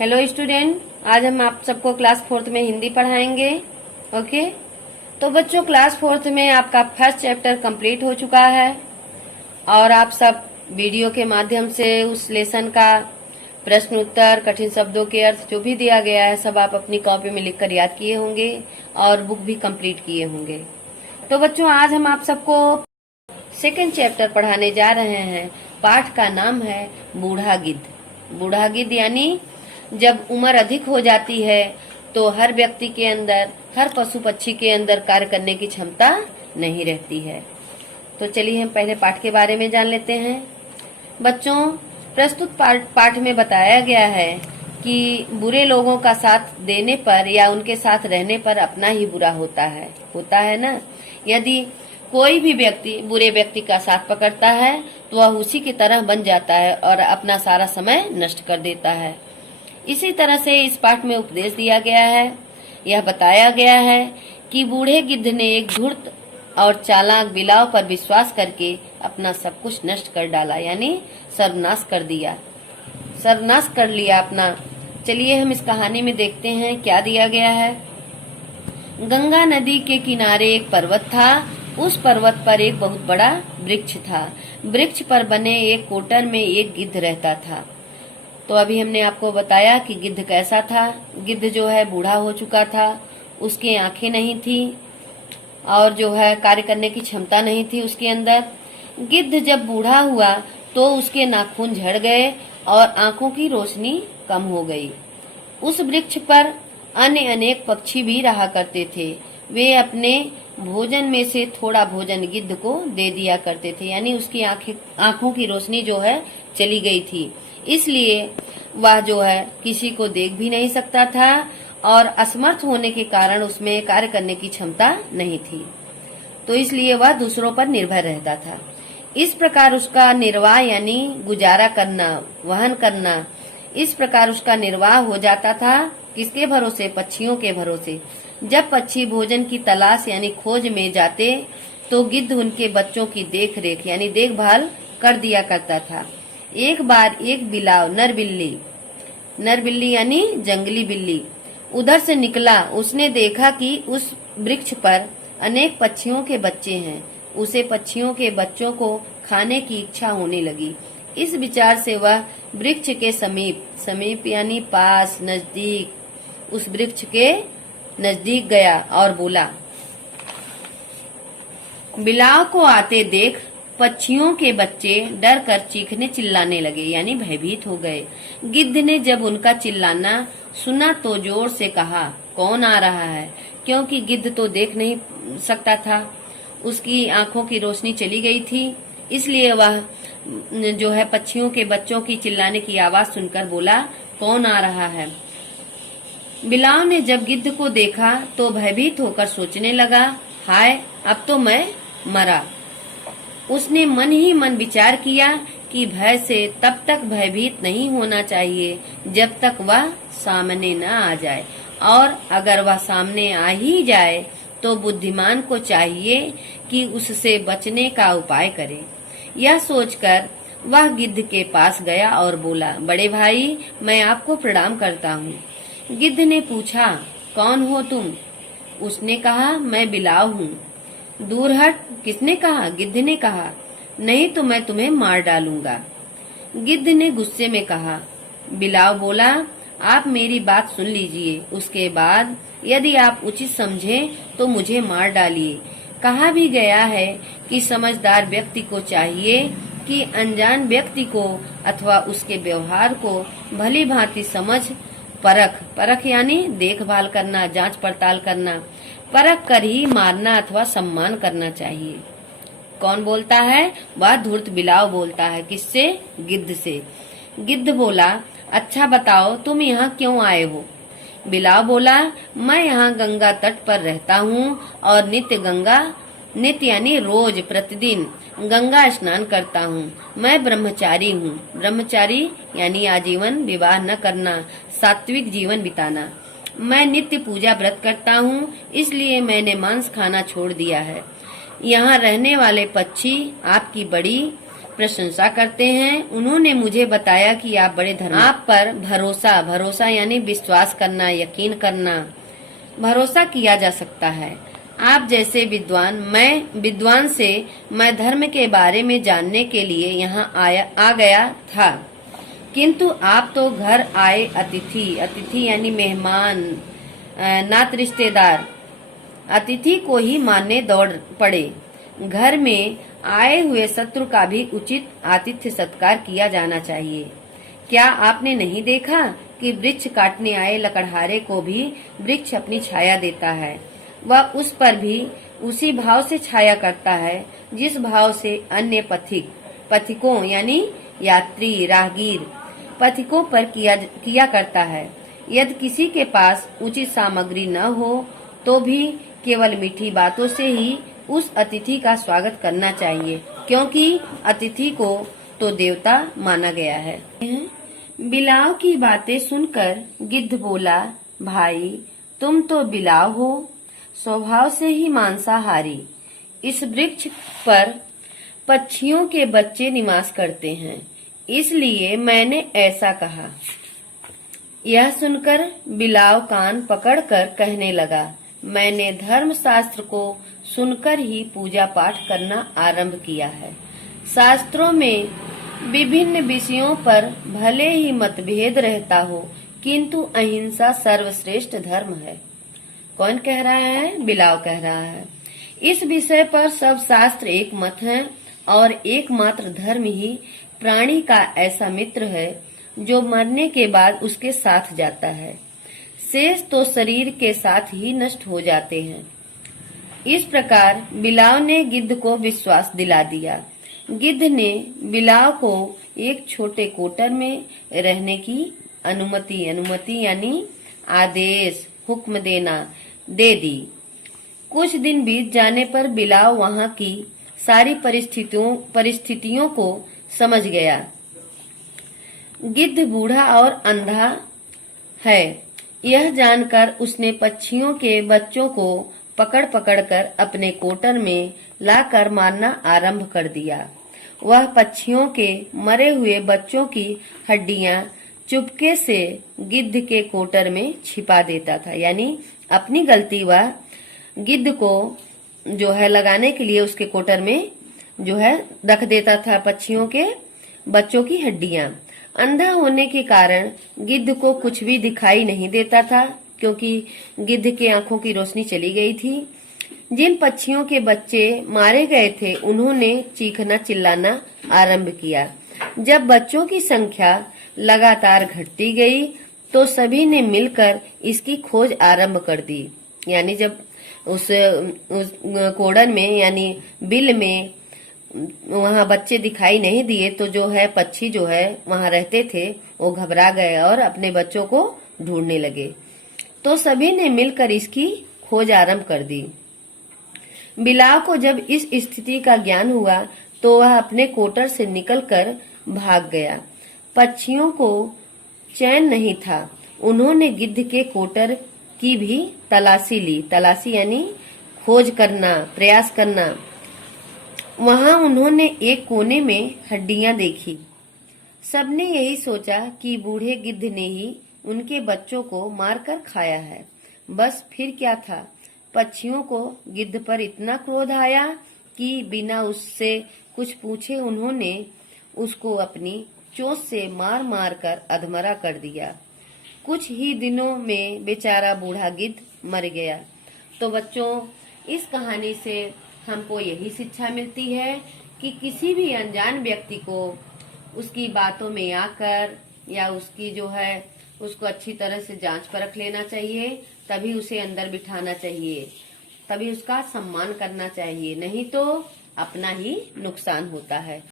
Hello student, आज हम आप सबको क्लास 4th में हिंदी पढ़ाएंगे। ओके, तो बच्चों क्लास 4th में आपका फर्स्ट चैप्टर कंप्लीट हो चुका है और आप सब वीडियो के माध्यम से उस लेसन का प्रश्न उत्तर, कठिन शब्दों के अर्थ जो भी दिया गया है सब आप अपनी कॉपी में लिखकर याद किए होंगे और बुक भी कंप्लीट किए होंगे। तो बच्चों आज हम आप सबको सेकेंड चैप्टर पढ़ाने जा रहे हैं। पाठ का नाम है बूढ़ा गिद्ध। बूढ़ा गिद्ध यानी जब उम्र अधिक हो जाती है तो हर व्यक्ति के अंदर, हर पशु पक्षी के अंदर कार्य करने की क्षमता नहीं रहती है। तो चलिए हम पहले पाठ के बारे में जान लेते हैं। बच्चों, प्रस्तुत पाठ में बताया गया है कि बुरे लोगों का साथ देने पर या उनके साथ रहने पर अपना ही बुरा होता है ना। यदि कोई भी व्यक्ति बुरे व्यक्ति का साथ पकड़ता है तो वह उसी की तरह बन जाता है और अपना सारा समय नष्ट कर देता है। इसी तरह से इस पाठ में उपदेश दिया गया है। यह बताया गया है कि बूढ़े गिद्ध ने एक धूर्त और चालाक बिलाव पर विश्वास करके अपना सब कुछ नष्ट कर डाला, यानी सर्वनाश कर लिया अपना। चलिए हम इस कहानी में देखते हैं क्या दिया गया है। गंगा नदी के किनारे एक पर्वत था। उस पर्वत पर एक बहुत बड़ा वृक्ष था। वृक्ष पर बने एक कोटर में एक गिद्ध रहता था। तो अभी हमने आपको बताया कि गिद्ध कैसा था। गिद्ध जो है बूढ़ा हो चुका था, उसकी आंखें नहीं थी और जो है कार्य करने की क्षमता नहीं थी उसके अंदर। गिद्ध जब बूढ़ा हुआ तो उसके नाखून झड़ गए और आंखों की रोशनी कम हो गई। उस वृक्ष पर अन्य अनेक पक्षी भी रहा करते थे। वे अपने भोजन में से थोड़ा भोजन गिद्ध को दे दिया करते थे, यानी उसकी आंखों की रोशनी जो है चली गई थी, इसलिए वह जो है किसी को देख भी नहीं सकता था और असमर्थ होने के कारण उसमें कार्य करने की क्षमता नहीं थी, तो इसलिए वह दूसरों पर निर्भर रहता था। इस प्रकार उसका निर्वाह यानी गुजारा करना, वहन करना, इस प्रकार उसका निर्वाह हो जाता था। किसके भरोसे? पक्षियों के भरोसे। जब पक्षी भोजन की तलाश यानी खोज में जाते तो गिद्ध उनके बच्चों की देख रेख यानी देखभाल कर दिया करता था। एक बार एक बिलाव, नर बिल्ली यानी जंगली बिल्ली, उधर से निकला। उसने देखा कि उस वृक्ष पर अनेक पक्षियों के बच्चे हैं। उसे पक्षियों के बच्चों को खाने की इच्छा होने लगी। इस विचार से वह वृक्ष के समीप यानी पास, नजदीक, उस वृक्ष के नजदीक गया और बोला। बिलाव को आते देख पक्षियों के बच्चे डर कर चीखने चिल्लाने लगे, यानी भयभीत हो गए। गिद्ध ने जब उनका चिल्लाना सुना तो जोर से कहा, कौन आ रहा है? क्योंकि गिद्ध तो देख नहीं सकता था, उसकी आंखों की रोशनी चली गई थी, इसलिए वह जो है पक्षियों के बच्चों की चिल्लाने की आवाज सुनकर बोला, कौन आ रहा है? बिलाव ने जब गिद्ध को देखा तो भयभीत होकर सोचने लगा, हाय, अब तो मैं मरा। उसने मन ही मन विचार किया कि भय से तब तक भयभीत नहीं होना चाहिए जब तक वह सामने न आ जाए, और अगर वह सामने आ ही जाए तो बुद्धिमान को चाहिए कि उससे बचने का उपाय करे। यह सोचकर वह गिद्ध के पास गया और बोला, बड़े भाई, मैं आपको प्रणाम करता हूँ। गिद्ध ने पूछा, कौन हो तुम? उसने कहा, मैं बिलाव हूँ। दूर हट। किसने कहा? गिद्ध ने कहा। नहीं तो मैं तुम्हें मार डालूंगा। गिद्ध ने गुस्से में कहा। बिलाव बोला, आप मेरी बात सुन लीजिए, उसके बाद यदि आप उचित समझें तो मुझे मार डालिए। कहा भी गया है कि समझदार व्यक्ति को चाहिए कि अनजान व्यक्ति को अथवा उसके व्यवहार को भली भांति समझ परख यानी देखभाल करना, जांच पड़ताल करना, परख कर ही मारना अथवा सम्मान करना चाहिए। कौन बोलता है? वह धूर्त बिलाव बोलता है। किससे? गिद्ध से। गिद्ध बोला, अच्छा बताओ तुम यहाँ क्यों आए हो? बिलाव बोला, मैं यहाँ गंगा तट पर रहता हूँ और नित्य यानी रोज प्रतिदिन गंगा स्नान करता हूँ। मैं ब्रह्मचारी हूँ। ब्रह्मचारी यानी आजीवन विवाह न करना, सात्विक जीवन बिताना। मैं नित्य पूजा व्रत करता हूँ, इसलिए मैंने मांस खाना छोड़ दिया है। यहाँ रहने वाले पक्षी आपकी बड़ी प्रशंसा करते हैं। उन्होंने मुझे बताया कि आप बड़े धर्म, आप पर भरोसा यानी विश्वास करना, यकीन करना, भरोसा किया जा सकता है। आप जैसे विद्वान से मैं धर्म के बारे में जानने के लिए यहाँ आ गया था, किंतु आप तो घर आए अतिथि यानी मेहमान, नात रिश्तेदार, अतिथि को ही मानने दौड़ पड़े। घर में आए हुए शत्रु का भी उचित आतिथ्य सत्कार किया जाना चाहिए। क्या आपने नहीं देखा कि वृक्ष काटने आए लकड़हारे को भी वृक्ष अपनी छाया देता है, वह उस पर भी उसी भाव से छाया करता है जिस भाव से अन्य पथिकों यानी यात्री, राहगीर, पथिकों पर किया करता है। यदि किसी के पास उचित सामग्री न हो तो भी केवल मीठी बातों से ही उस अतिथि का स्वागत करना चाहिए, क्योंकि अतिथि को तो देवता माना गया है। बिलाव की बातें सुनकर गिद्ध बोला, भाई तुम तो बिलाव हो, स्वभाव से ही मांसाहारी। इस वृक्ष पर पक्षियों के बच्चे निवास करते हैं, इसलिए मैंने ऐसा कहा। यह सुनकर बिलाव कान पकड़कर कहने लगा, मैंने धर्म शास्त्र को सुनकर ही पूजा पाठ करना आरंभ किया है। शास्त्रों में विभिन्न विषयों पर भले ही मतभेद रहता हो, किंतु अहिंसा सर्वश्रेष्ठ धर्म है। कौन कह रहा है? बिलाव कह रहा है। इस विषय पर सब शास्त्र एक मत हैं और एकमात्र धर्म ही प्राणी का ऐसा मित्र है जो मरने के बाद उसके साथ जाता है, शेष तो शरीर के साथ ही नष्ट हो जाते हैं। इस प्रकार बिलाव ने गिद्ध को विश्वास दिला दिया। गिद्ध ने बिलाव को एक छोटे कोटर में रहने की अनुमति यानी आदेश, हुक्म दे दी। कुछ दिन बीत जाने पर बिलाव वहाँ की सारी परिस्थितियों को समझ गया। गिद्ध बूढ़ा और अंधा है, यह जानकर उसने पक्षियों के बच्चों को पकड़ कर अपने कोटर में लाकर मारना आरंभ कर दिया। वह पक्षियों के मरे हुए बच्चों की हड्डियां चुपके से गिद्ध के कोटर में छिपा देता था, यानी अपनी गलती वह गिद्ध को जो है लगाने के लिए उसके कोटर में जो है रख देता था पक्षियों के बच्चों की हड्डियां। अंधा होने के कारण गिद्ध को कुछ भी दिखाई नहीं देता था, क्योंकि गिद्ध के आंखों की रोशनी चली गई थी। जिन पक्षियों के बच्चे मारे गए थे उन्होंने चीखना चिल्लाना आरंभ किया। जब बच्चों की संख्या लगातार घटती गई तो सभी ने मिलकर इसकी खोज आरंभ कर दी। यानी जब उस कोड़न में यानी बिल में वहाँ बच्चे दिखाई नहीं दिए तो जो है पक्षी जो है वहाँ रहते थे वो घबरा गए और अपने बच्चों को ढूंढने लगे। तो सभी ने मिलकर इसकी खोज आरंभ कर दी। बिलाव को जब इस स्थिति का ज्ञान हुआ तो वह अपने कोटर से निकलकर भाग गया। पक्षियों को चैन नहीं था। उन्होंने गिद्ध के कोटर की भी तलाशी ली। तलाशी यानी खोज करना, प्रयास करना। वहां उन्होंने एक कोने में हड्डियां देखी। सबने यही सोचा कि बूढ़े गिद्ध ने ही उनके बच्चों को मारकर खाया है। बस फिर क्या था, पक्षियों को गिद्ध पर इतना क्रोध आया कि बिना उससे कुछ पूछे उन्होंने उसको अपनी चोंच से मार मार कर अधमरा कर दिया। कुछ ही दिनों में बेचारा बूढ़ा गिद्ध मर गया। तो बच्चों, इस कहानी से हमको यही शिक्षा मिलती है कि किसी भी अनजान व्यक्ति को उसकी बातों में आकर या उसकी जो है उसको अच्छी तरह से जांच परख लेना चाहिए, तभी उसे अंदर बिठाना चाहिए, तभी उसका सम्मान करना चाहिए, नहीं तो अपना ही नुकसान होता है।